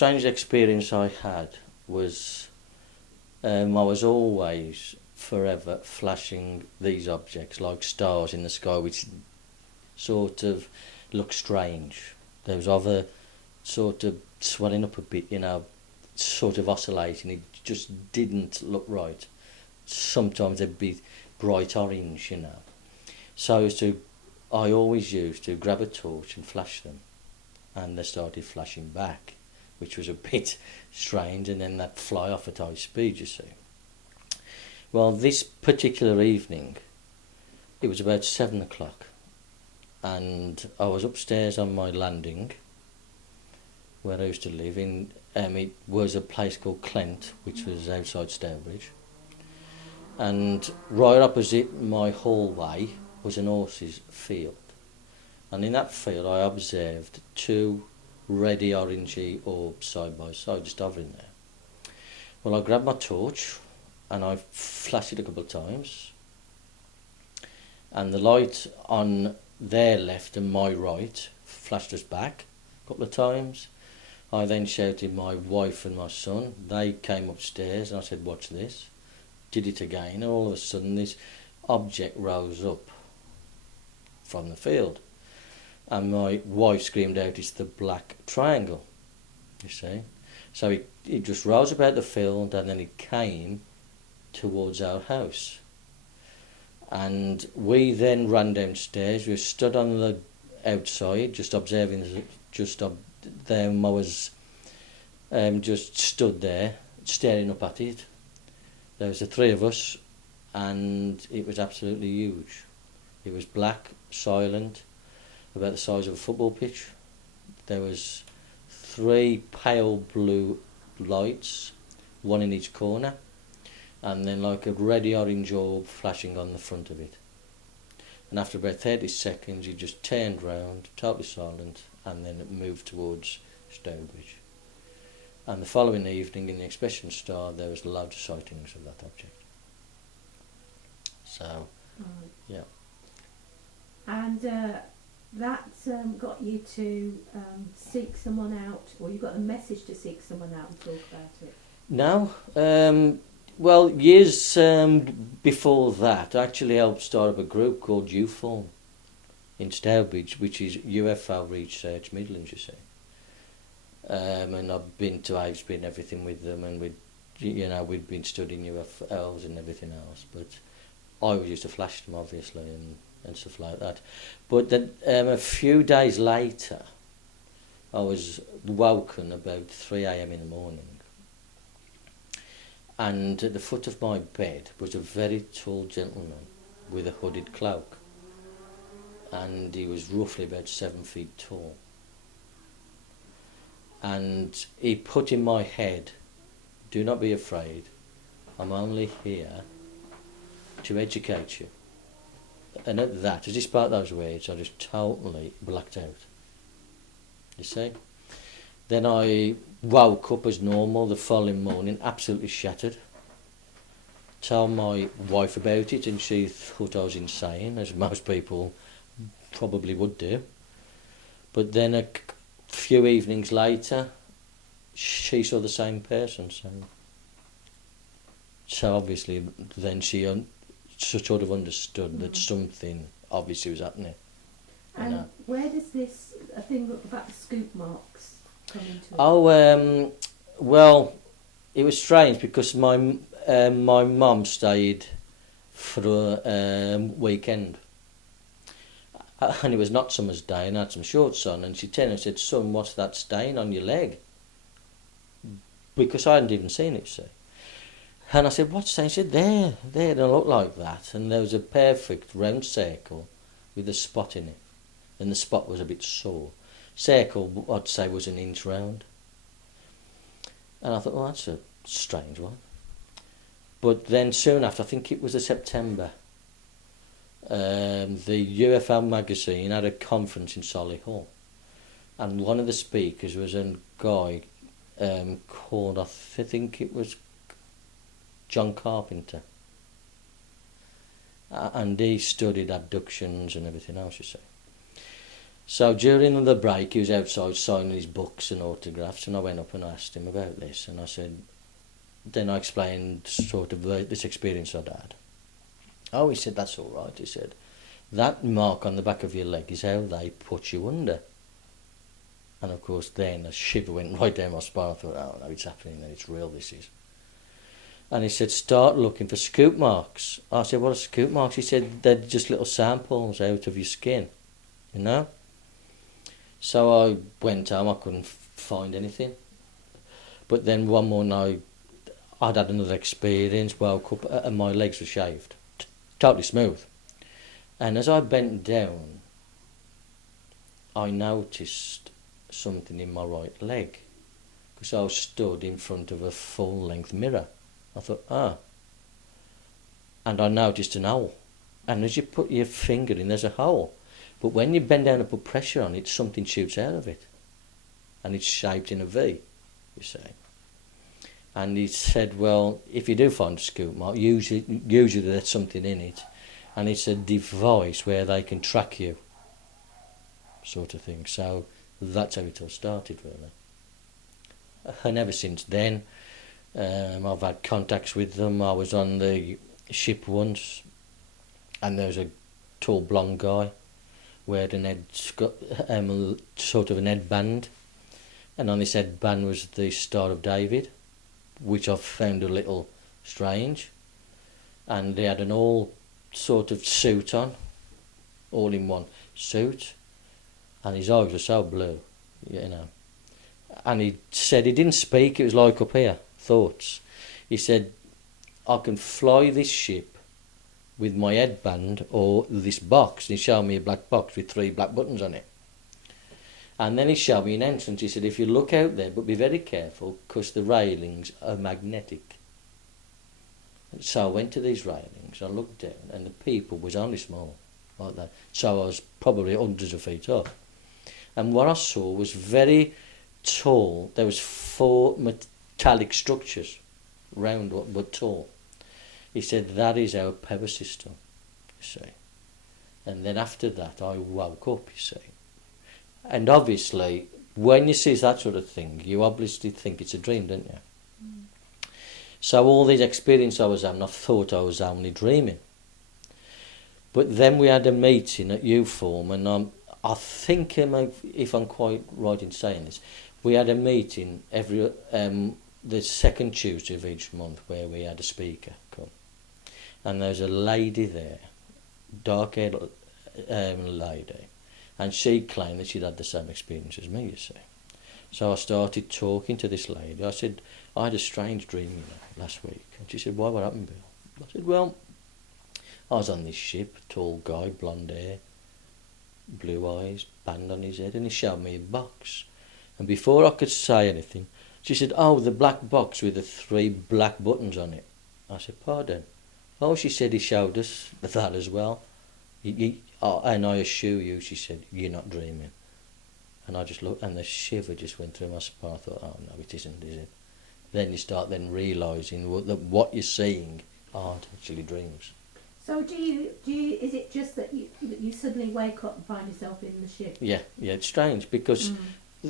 strangest experience I had was I was always forever flashing these objects like stars in the sky, which sort of look strange. There was other sort of swelling up a bit, sort of oscillating. It just didn't look right. Sometimes they'd be bright orange. So I always used to grab a torch and flash them, and they started flashing back, which was a bit strange, and then they'd fly off at high speed, you see. Well, this particular evening, it was about 7 o'clock, and I was upstairs on my landing, where I used to live in. It was a place called Clent, which was outside Stourbridge, and right opposite my hallway was an horse's field, and in that field I observed two reddy orangey orbs side by side, just hovering there. Well, I grabbed my torch and I flashed it a couple of times, and the light on their left and my right flashed us back a couple of times. I then shouted my wife and my son. They came upstairs and I said, "Watch this." Did it again, and all of a sudden this object rose up from the field, and my wife screamed out, "It's the black triangle," you see. So it just rose about the field, and then it came towards our house. And we then ran downstairs. We stood on the outside, just observing. Then I was just stood there, staring up at it. There was the three of us, and it was absolutely huge. It was black, silent, about the size of a football pitch. There was 3 pale blue lights, one in each corner, and then like a reddy orange orb flashing on the front of it. And after about 30 seconds it just turned round, totally silent, and then it moved towards Stourbridge. And the following evening in the Expression Star there was loads of sightings of that object. So, yeah. And that got you to seek someone out, or you got a message to seek someone out and talk about it? No. Well, years before that, I actually helped start up a group called UFORM in Stourbridge, which is UFO Research Midlands, you see. And I've been to Avesbury and everything with them, and we'd been studying UFOs and everything else. But I always used to flash them, obviously, and stuff like that. But then a few days later, I was woken about 3 a.m. in the morning, and at the foot of my bed was a very tall gentleman with a hooded cloak, and he was roughly about 7 feet tall. And he put in my head, "Do not be afraid, I'm only here to educate you." And at that, as he spoke those words, I just totally blacked out. You see? Then I woke up as normal the following morning, absolutely shattered. Told my wife about it, and she thought I was insane, as most people probably would do. But then a few evenings later, she saw the same person. So obviously, then she sort of understood that something obviously was happening. And where does this thing about the scoop marks come into it? Oh, well, it was strange because my mum stayed for a weekend, and it was not summer's day, and I had some shorts on, and she turned and said, "Son, what's that stain on your leg?" Because I hadn't even seen it, see. And I said, "What stain?" She said, there, it don't look like that. And there was a perfect round circle with a spot in it, and the spot was a bit sore. Circle, I'd say, was an inch round. And I thought, well, that's a strange one. But then soon after, I think it was a September, the UFO magazine had a conference in Solihull, and one of the speakers was a guy called, I think it was John Carpenter, and he studied abductions and everything else, you see. So during the break, he was outside signing his books and autographs, and I went up and asked him about this, and I said, then I explained sort of this experience I'd had. Oh, he said, that's all right. He said, that mark on the back of your leg is how they put you under. And of course, then a shiver went right down my spine. I thought, oh no, it's happening, and it's real, this is. And he said, start looking for scoop marks. I said, what are scoop marks? He said, they're just little samples out of your skin, you know? So I went home, I couldn't find anything. But then one morning I'd had another experience, woke up and my legs were shaved, totally smooth. And as I bent down, I noticed something in my right leg, because I was stood in front of a full-length mirror. I thought, and I noticed an hole. And as you put your finger in, there's a hole. But when you bend down and put pressure on it, something shoots out of it. And it's shaped in a V, you see. And he said, well, if you do find a scoop mark, usually there's something in it. And it's a device where they can track you, sort of thing. So that's how it all started, really. And ever since then, I've had contacts with them. I was on the ship once, and there was a tall blonde guy wearing sort of an headband, and on this headband was the Star of David, which I found a little strange. And he had an all sort of suit on, all in one suit, and his eyes were so blue, you know. And he said he didn't speak, it was like up here, thoughts. He said, I can fly this ship with my headband or this box. And he showed me a black box with 3 black buttons on it. And then he showed me an entrance. He said, if you look out there, but be very careful, because the railings are magnetic. And so I went to these railings, I looked down, and the people was only small, like that. So I was probably hundreds of feet up. And what I saw was very tall. There was 4 metallic structures, round but tall. He said, that is our power system, you see. And then after that, I woke up, you see. And obviously, when you see that sort of thing, you obviously think it's a dream, don't you? Mm. So all these experiences I was having, I thought I was only dreaming. But then we had a meeting at U-Form, and I think, if I'm quite right in saying this, we had a meeting every the second Tuesday of each month where we had a speaker come. And there's a lady there, dark-haired lady, and she claimed that she'd had the same experience as me, you see. So I started talking to this lady. I said, I had a strange dream last week. And she said, why, what happened, Bill? I said, well, I was on this ship, tall guy, blonde hair, blue eyes, band on his head, and he showed me a box. And before I could say anything, she said, oh, the black box with the 3 black buttons on it. I said, pardon? Oh, she said, he showed us that as well. And I assure you, she said, you're not dreaming. And I just looked, and the shiver just went through my spine. I thought, oh no, it isn't, is it? Then you start then realising that what you're seeing aren't actually dreams. So do you? Is it just that you suddenly wake up and find yourself in the ship? Yeah, it's strange because,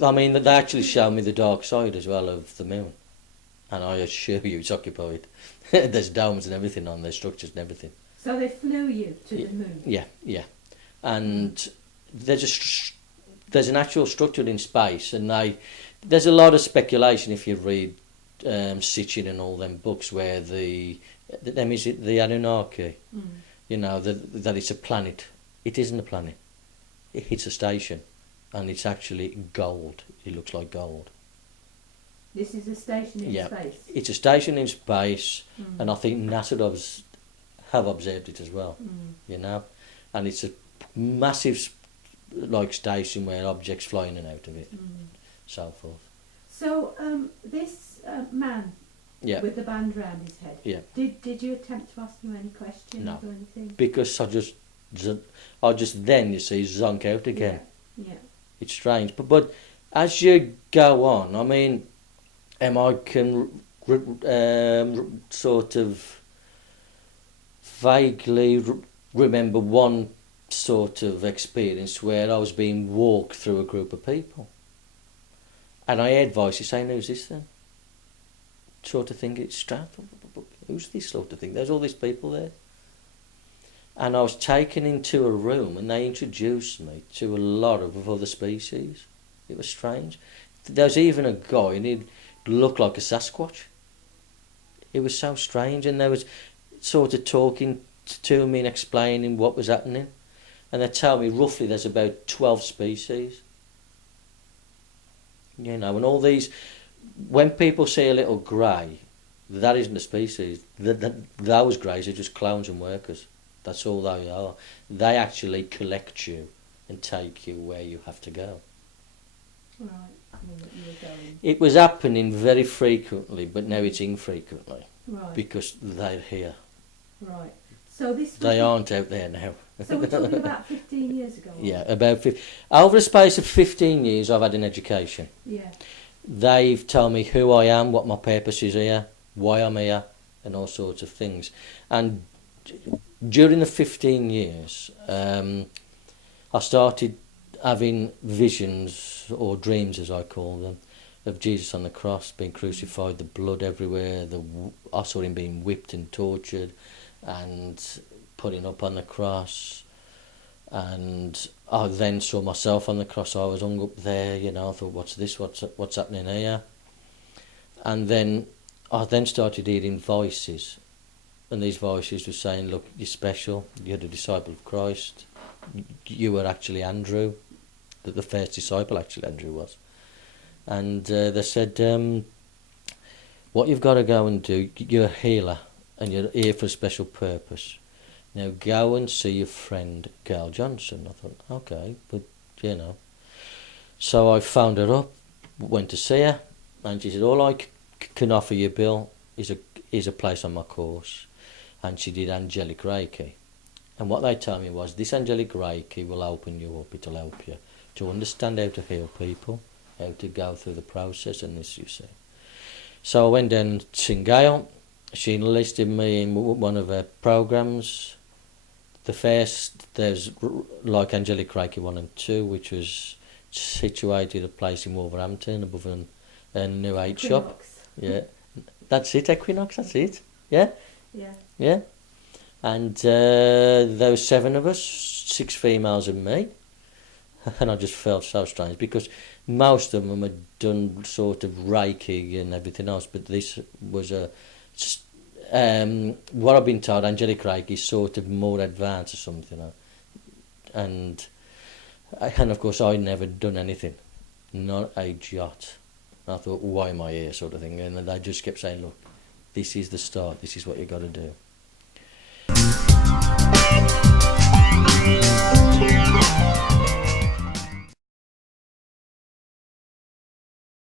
I mean, they actually show me the dark side as well of the moon. And I assure you it's occupied. There's domes and everything on there, structures and everything. So they flew you to the moon? Yeah. And there's an actual structure in space, and there's a lot of speculation if you read Cikyol and all them books where the Anunnaki, you know, that it's a planet. It isn't a planet. It's a station, and it's actually gold. It looks like gold. This is a station in space? It's a station in space, and I think NASA have observed it as well, you know. And it's a massive station where objects fly in and out of it, so forth. So this man with the band round his head, did you attempt to ask him any questions or anything? Because I just then, you see, zonk out again. Yeah. It's strange. But as you go on, I mean, I can sort of vaguely remember one sort of experience where I was being walked through a group of people. And I heard voices saying, who's this then? Sort of thing, it's strange. Who's this sort of thing? There's all these people there. And I was taken into a room and they introduced me to a lot of other species. It was strange. There was even a guy and he looked like a Sasquatch. It was so strange, and they was sort of talking to me and explaining what was happening. And they tell me roughly there's about 12 species. You know, and all these, when people see a little grey, that isn't a species. Those greys are just clowns and workers. That's all they are. They actually collect you and take you where you have to go. Right, I mean, that you were going. It was happening very frequently, but now it's infrequently. Right. Because they're here. Right. So this. They aren't out there now. So we're talking about 15 years ago. Yeah, about over a space of 15 years I've had an education. Yeah. They've told me who I am, what my purpose is here, why I'm here, and all sorts of things. And during the 15 years, I started having visions, or dreams as I call them, of Jesus on the cross, being crucified, the blood everywhere. I saw him being whipped and tortured and putting up on the cross. And I then saw myself on the cross. I was hung up there, you know. I thought, what's this? What's happening here? And then I started hearing voices. And these voices were saying, look, you're special. You're the disciple of Christ. You were actually Andrew. The first disciple, actually, Andrew was. And they said, what you've got to go and do, you're a healer and you're here for a special purpose. Now go and see your friend Gail Johnson. I thought, okay, but you know. So I phoned her up, went to see her, and she said, all I can offer you, Bill, is a place on my course. And she did angelic Reiki. And what they told me was, this angelic Reiki will open you up, it'll help you to understand how to heal people, how to go through the process, and this, you see. So I went down to see Gail. She enlisted me in one of her programs. The first, there's like Angelic Reiki 1 and 2, which was situated a place in Wolverhampton above a new age shop. Yeah, that's it, Equinox, that's it. Yeah? Yeah. Yeah. And there were 7 of us, 6 females and me. And I just felt so strange because most of them had done sort of Reiki and everything else, but this was what I've been told, angelic Reiki is sort of more advanced or something. And of course I'd never done anything, not a jot. I thought, why am I here, sort of thing. And they just kept saying, look, this is the start, this is what you got to do.